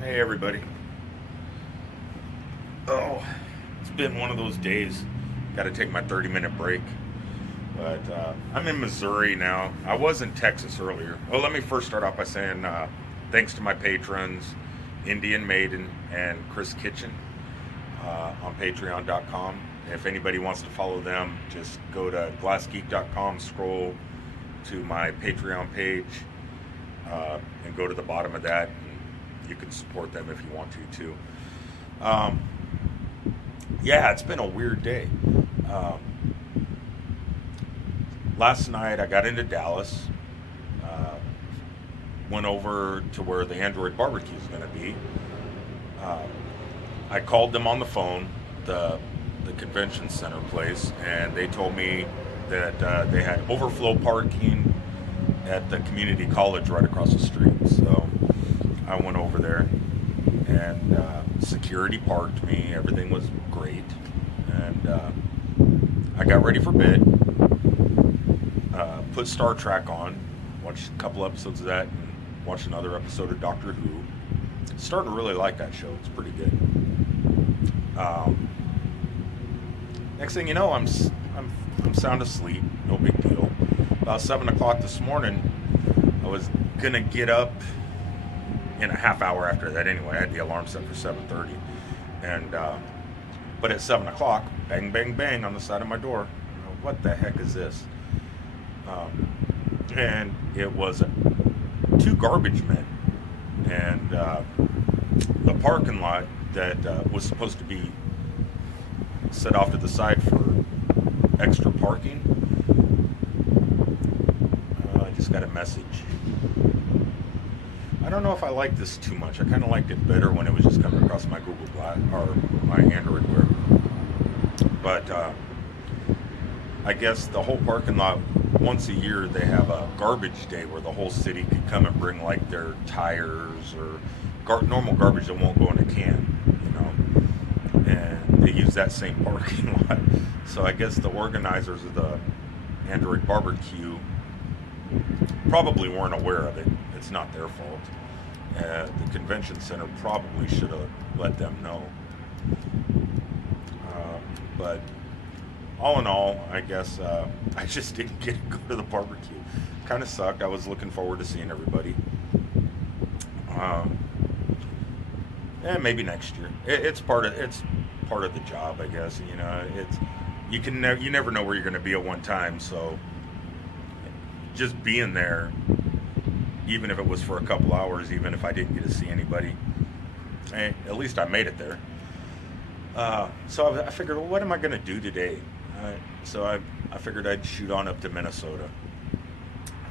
Hey everybody. Oh, it's been one of those days. Got to take my 30-minute break. But I'm in Missouri now. I was in Texas earlier. Oh, let me first start off by saying thanks to my patrons, Indian Maiden and Chris Kitchen on patreon.com. If anybody wants to follow them, just go to glassgeek.com, scroll to my Patreon page, and go to the bottom of that. And you can support them if you want to too. Um, yeah, it's been a weird day. Um, Last night I got into Dallas, uh, went over to where the Android BBQ is going to be. Uh, I called them on the phone, the convention center place, and they told me that they had overflow parking at the community college right across the street. So I went over there, and security parked me. Everything was great, and I got ready for bed. Put Star Trek on, watched a couple episodes of that, and watched another episode of Doctor Who. Starting to really like that show. It's pretty good. Um, Next thing you know, I'm sound asleep. No big deal. About 7 o'clock this morning, I was gonna get up in a half hour after that. Anyway, I had the alarm set for 7:30, and but at 7 o'clock, bang, bang, bang on the side of my door. What the heck is this? And it was two garbage men, and the parking lot that was supposed to be set off to the side for extra parking. I just got a message. I don't know if I like this too much. I kind of liked it better when it was just coming across my Google Glass or my Android Wear. But I guess the whole parking lot, once a year, they have a garbage day where the whole city could come and bring like their tires or normal garbage that won't go in a can, and they use that same parking lot. So I guess the organizers of the Android BBQ probably weren't aware of it. It's not their fault. The convention center probably should have let them know. But all in all, I guess I just didn't get to go to the barbecue. Kind of sucked. I was looking forward to seeing everybody. And maybe next year. It's part of the job, I guess. You never know where you're going to be at one time. So just being there, even if it was for a couple hours, even if I didn't get to see anybody, at least I made it there. So I figured, well, what am I going to do today? So I figured I'd shoot on up to Minnesota.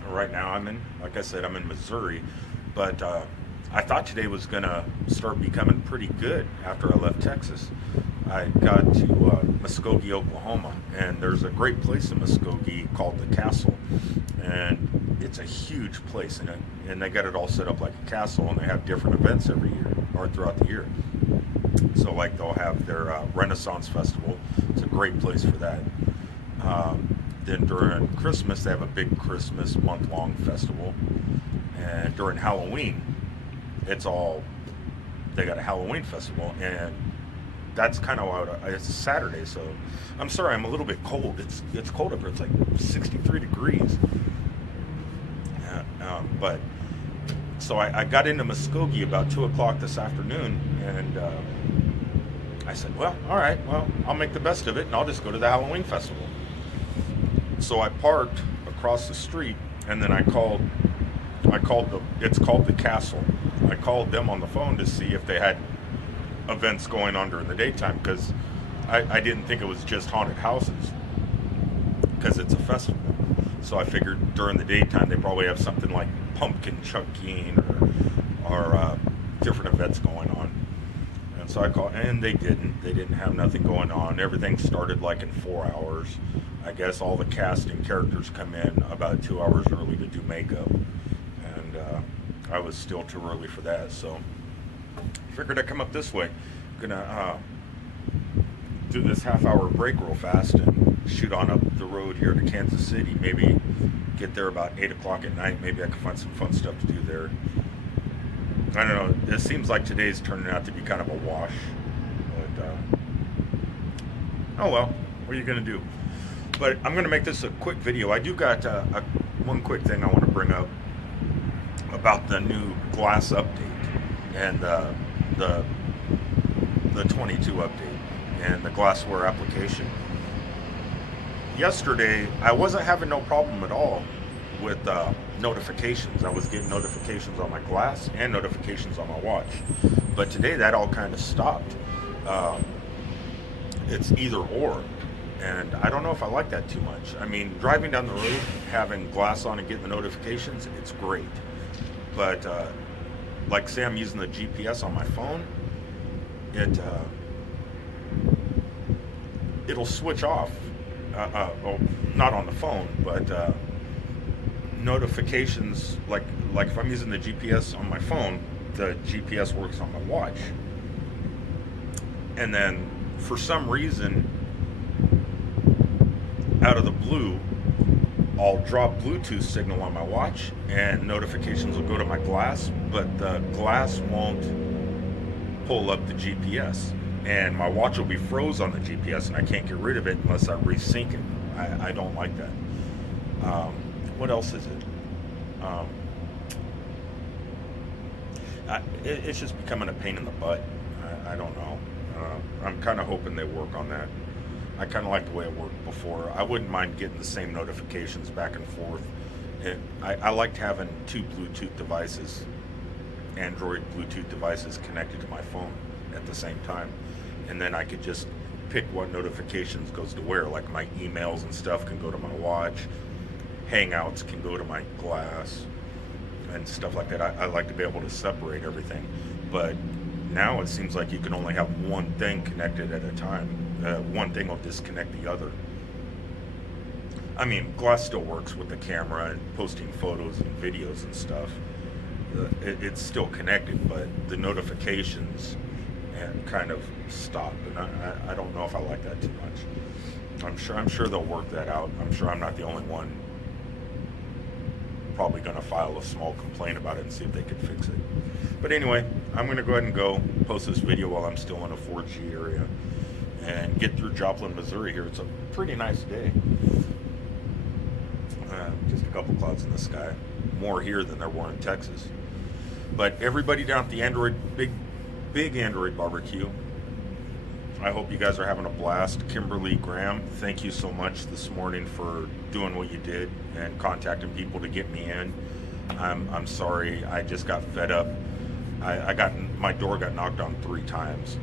Right now like I said, I'm in Missouri, but I thought today was going to start becoming pretty good after I left Texas. I got to Muskogee, Oklahoma, and there's a great place in Muskogee called the Castle, and it's a huge place, and they got it all set up like a castle, and they have different events every year or throughout the year. So like they'll have their Renaissance Festival. It's a great place for that. Then during Christmas, they have a big Christmas month-long festival. And during Halloween, they got a Halloween festival. And that's kind of it's a Saturday. So I'm sorry, I'm a little bit cold. It's cold up here. It's like 63 degrees. But so I got into Muskogee about 2 o'clock this afternoon, and I said, well, all right, well, I'll make the best of it, and I'll just go to the Halloween festival. So I parked across the street, and then it's called the Castle. I called them on the phone to see if they had events going on during the daytime, because I didn't think it was just haunted houses, because it's a festival. So I figured during the daytime they probably have something like pumpkin chucking or different events going on. And so I called, and they didn't have nothing going on. Everything started like in 4 hours. I guess all the cast and characters come in about 2 hours early to do makeup, and I was still too early for that. So I figured I'd come up this way. Gonna do this half-hour break real fast and shoot on up the road here to Kansas City. Maybe get there about 8 o'clock at night. Maybe I can find some fun stuff to do there. I don't know. It seems like today's turning out to be kind of a wash. But, oh well, what are you going to do? But I'm going to make this a quick video. I do got one quick thing I want to bring up about the new glass update and the 22 update and the glassware application. Yesterday, I wasn't having no problem at all with notifications. I was getting notifications on my glass and notifications on my watch. But today, that all kind of stopped. It's either or. And I don't know if I like that too much. I mean, driving down the road, having glass on and getting the notifications, it's great. But like say I'm using the GPS on my phone, it'll switch off. Well, not on the phone, but notifications, like if I'm using the GPS on my phone, the GPS works on my watch. And then for some reason, out of the blue, I'll drop Bluetooth signal on my watch and notifications will go to my glass, but the glass won't pull up the GPS. And my watch will be froze on the GPS and I can't get rid of it unless I resync it. I don't like that. What else is it? It's just becoming a pain in the butt. I don't know. I'm kind of hoping they work on that. I kind of like the way it worked before. I wouldn't mind getting the same notifications back and forth. I liked having two Bluetooth devices, Android Bluetooth devices connected to my phone at the same time. And then I could just pick what notifications goes to where. Like my emails and stuff can go to my watch. Hangouts can go to my glass and stuff like that. I like to be able to separate everything. But now it seems like you can only have one thing connected at a time. One thing will disconnect the other. I mean, glass still works with the camera and posting photos and videos and stuff. It's still connected, but the notifications kind of stop, and I don't know if I like that too much. I'm sure they'll work that out. I'm sure I'm not the only one probably going to file a small complaint about it and see if they can fix it. But anyway, I'm going to go ahead and go post this video while I'm still in a 4G area and get through Joplin, Missouri here. It's a pretty nice day. Just a couple clouds in the sky. More here than there were in Texas. But everybody down at the Android, big Android BBQ, I hope you guys are having a blast. Kimberly Graham, thank you so much this morning for doing what you did and contacting people to get me in. I'm sorry, I just got fed up. My door got knocked on 3 times.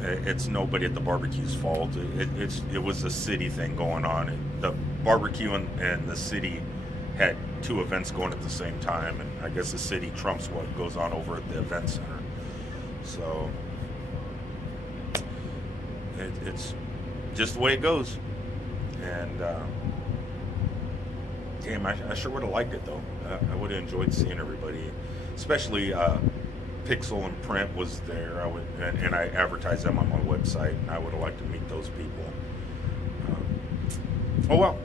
It's nobody at the barbecue's fault. It was a city thing going on. The barbecue and the city had 2 events going at the same time, and I guess the city trumps what goes on over at the event center. So it's just the way it goes. And damn, I sure would have liked it though. I would have enjoyed seeing everybody, especially Pixel and Print was there. And I advertised them on my website, and I would have liked to meet those people. Oh well,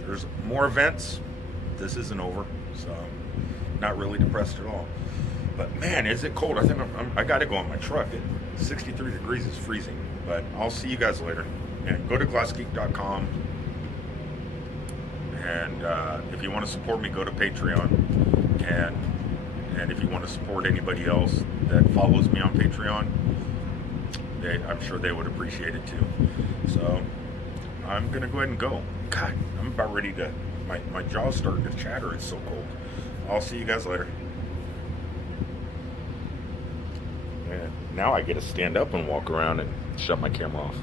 there's more events. This isn't over, so not really depressed at all. But man, is it cold? I think I got to go in my truck. 63 degrees is freezing. But I'll see you guys later. And go to glassgeek.com. And if you want to support me, go to Patreon. And if you want to support anybody else that follows me on Patreon, I'm sure they would appreciate it too. So I'm going to go ahead and go. God, I'm about ready to, my jaw's starting to chatter. It's so cold. I'll see you guys later. And now I get to stand up and walk around and shut my camera off.